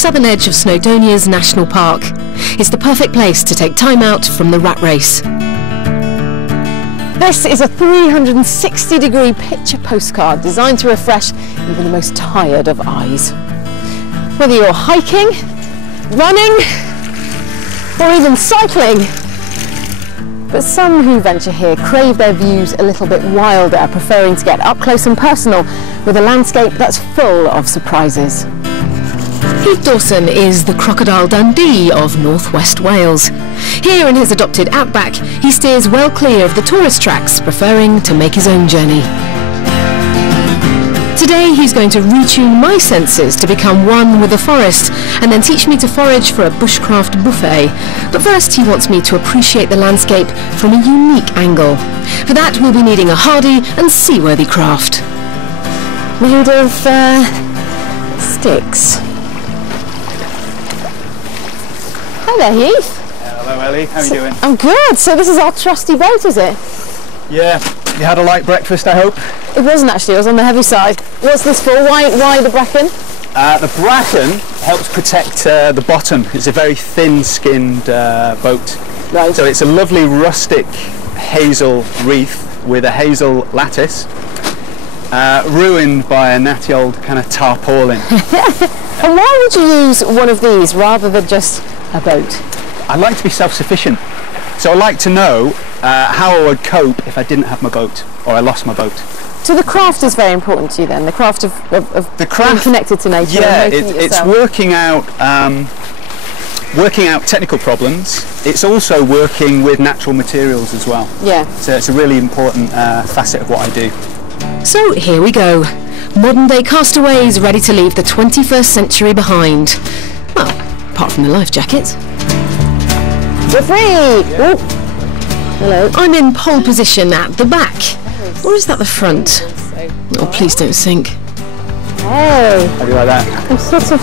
southern edge of Snowdonia's National Park. It's the perfect place to take time out from the rat race. This is a 360-degree picture postcard designed to refresh even the most tired of eyes. Whether you're hiking, running, or even cycling. But some who venture here crave their views a little bit wilder, preferring to get up close and personal with a landscape that's full of surprises. Heath Dawson is the Crocodile Dundee of northwest Wales. Here in his adopted outback, he steers well clear of the tourist tracks, preferring to make his own journey. Today he's going to retune my senses to become one with the forest and then teach me to forage for a bushcraft buffet. But first he wants me to appreciate the landscape from a unique angle. For that we'll be needing a hardy and seaworthy craft. Made of sticks. Hi there, Heath. Hello Ellie, how are you doing? I'm good. So this is our trusty boat, is it? Yeah, you had a light breakfast I hope? It wasn't actually, it was on the heavy side. What's this for? Why the bracken? The bracken helps protect the bottom. It's a very thin-skinned boat. Right. So it's a lovely rustic hazel reef with a hazel lattice, ruined by a natty old kind of tarpaulin. And why would you use one of these rather than just a boat? I like to be self-sufficient. So I like to know how I would cope if I didn't have my boat or I lost my boat. So the craft is very important to you then, the craft of being connected to nature. Yeah, and making it's working out technical problems. It's also working with natural materials as well. Yeah. So it's a really important facet of what I do. So here we go. Modern day castaways ready to leave the 21st century behind. Well, apart from the life jackets. We're free! Yeah. Hello. I'm in pole position at the back. Or is that the front? Oh, please don't sink. Hey! How do you like that? I'm sort of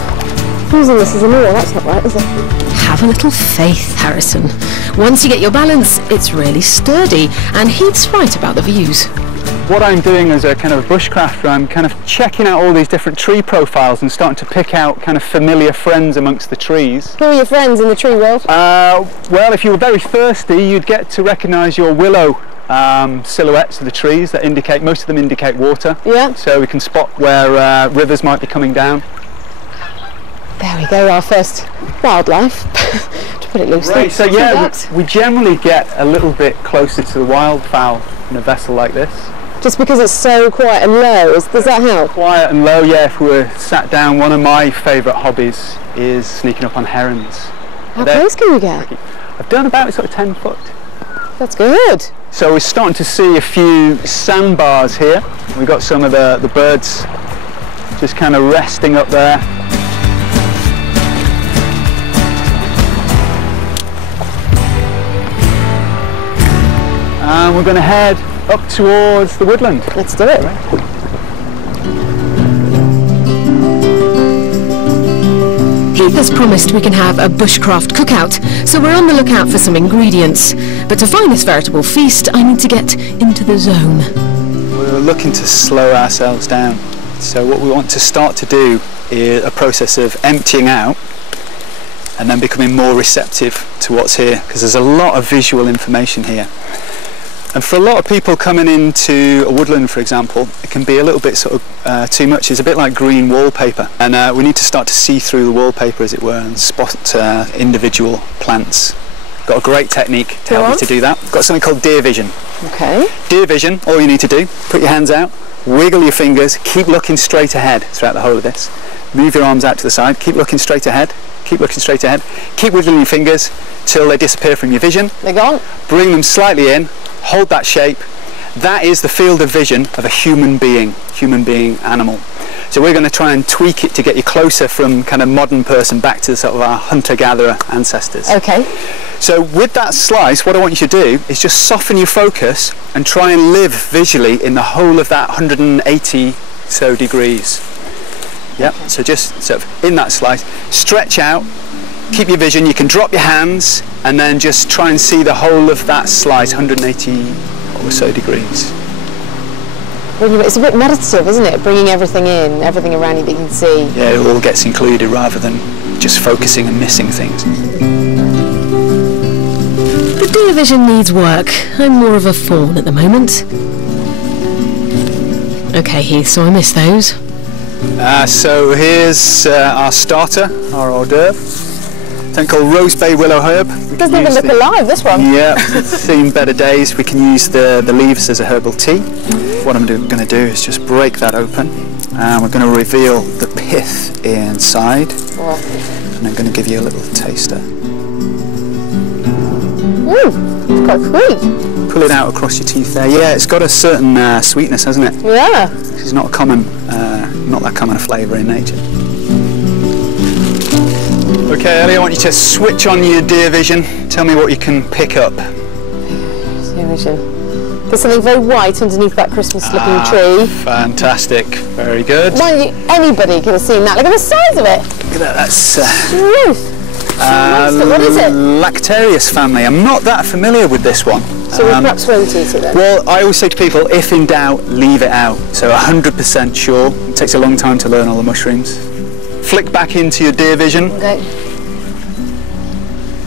using this as an oar, that's not right, is it? Have a little faith, Harrison. Once you get your balance, it's really sturdy, and Heath's right about the views. What I'm doing as a kind of bushcrafter, I'm kind of checking out all these different tree profiles and starting to pick out kind of familiar friends amongst the trees. Who are your friends in the tree world? Well, if you were very thirsty, you'd get to recognise your willow silhouettes of the trees that indicate, most of them indicate water. Yeah. So we can spot where rivers might be coming down. There we go, our first wildlife, to put it loosely. Right, so yeah, we generally get a little bit closer to the wildfowl in a vessel like this. Just because it's so quiet and low, does that help? Quiet and low, yeah. If we were sat down, one of my favourite hobbies is sneaking up on herons. How close can you get? I've done about sort of 10 foot. That's good. So we're starting to see a few sandbars here. We've got some of the birds just kind of resting up there. And we're going to head up towards the woodland. Let's do it. Heath has promised we can have a bushcraft cookout, so we're on the lookout for some ingredients. But to find this veritable feast, I need to get into the zone. We're looking to slow ourselves down. So what we want to start to do is a process of emptying out and then becoming more receptive to what's here, because there's a lot of visual information here. And for a lot of people coming into a woodland, for example, it can be a little bit sort of too much. It's a bit like green wallpaper, and we need to start to see through the wallpaper, as it were, and spot individual plants. Got a great technique to help you to do that. Got something called deer vision. Okay. Deer vision, all you need to do, put your hands out, wiggle your fingers, keep looking straight ahead throughout the whole of this. Move your arms out to the side, keep looking straight ahead, keep looking straight ahead, keep wiggling your fingers till they disappear from your vision. They're gone. Bring them slightly in. Hold that shape. That is the field of vision of a human being animal. So we're going to try and tweak it to get you closer from kind of modern person back to sort of our hunter-gatherer ancestors. Okay. So with that slice, what I want you to do is just soften your focus and try and live visually in the whole of that 180 so degrees. Yep, okay. So just sort of in that slice, stretch out, keep your vision, you can drop your hands and then just try and see the whole of that slice, 180 or so degrees. It's a bit meditative, isn't it? Bringing everything in, everything around you that you can see. Yeah, it all gets included rather than just focusing and missing things. The deer vision needs work. I'm more of a fawn at the moment. Okay, Heath, so I missed those. So here's our starter, our hors d'oeuvre. Something called Rose Bay Willow Herb. Doesn't even look alive, this one. Yeah, seen better days. We can use the leaves as a herbal tea. What I'm going to do is just break that open, and we're going to reveal the pith inside. Wow. And I'm going to give you a little taster. Ooh, it's quite sweet. Pull it out across your teeth there. Yeah, it's got a certain sweetness, hasn't it? Yeah. It's not that common a flavour in nature. Okay, Ellie, I want you to switch on your deer vision. Tell me what you can pick up. Deer vision. There's something very white underneath that Christmas-looking tree. Fantastic. Very good. Mind you, anybody could have seen that. Look at the size of it. Look at that. That's what is it? Lactarius family. I'm not that familiar with this one. So we perhaps won't eat it then? Well, I always say to people, if in doubt, leave it out. So 100% sure. It takes a long time to learn all the mushrooms. Flick back into your deer vision. Okay.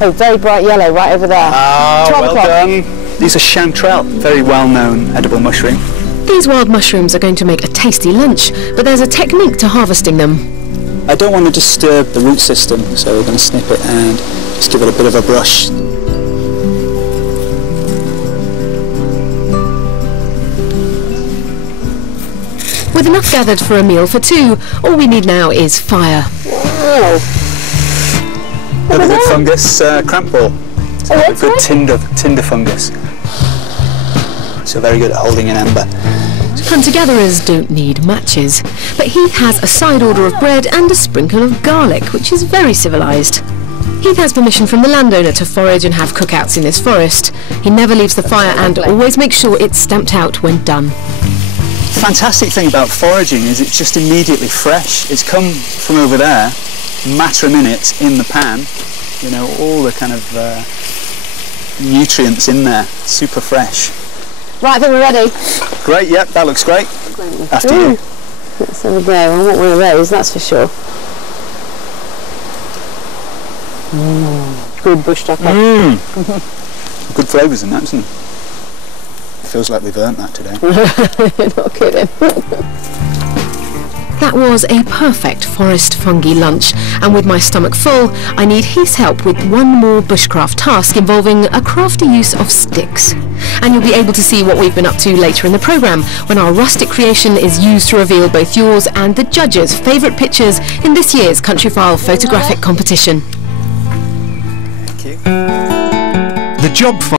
Oh, very bright yellow right over there. Ah, well done. These are chanterelle, very well-known edible mushroom. These wild mushrooms are going to make a tasty lunch, but there's a technique to harvesting them. I don't want to disturb the root system, so we're going to snip it and just give it a bit of a brush. With enough gathered for a meal for two, all we need now is fire. Wow. Look at the fungus, cramp ball. It's a good tinder fungus. So very good at holding an ember. Hunter-gatherers don't need matches, but Heath has a side order of bread and a sprinkle of garlic, which is very civilised. Heath has permission from the landowner to forage and have cookouts in this forest. He never leaves the fire and always makes sure it's stamped out when done. The fantastic thing about foraging is it's just immediately fresh. It's come from over there, matter of minutes in the pan, you know, all the kind of nutrients in there, super fresh. Right, I think we're ready. Great, yep, that looks great. After you. Let's have a go. I want one of those, that's for sure. Good bush tucker. Good flavours in that, isn't it? Feels like we've earned that today. You're not kidding. That was a perfect forest fungi lunch, and with my stomach full, I need Heath's help with one more bushcraft task involving a crafty use of sticks. And you'll be able to see what we've been up to later in the programme, when our rustic creation is used to reveal both yours and the judges' favourite pictures in this year's Countryfile photographic competition. Thank you. The job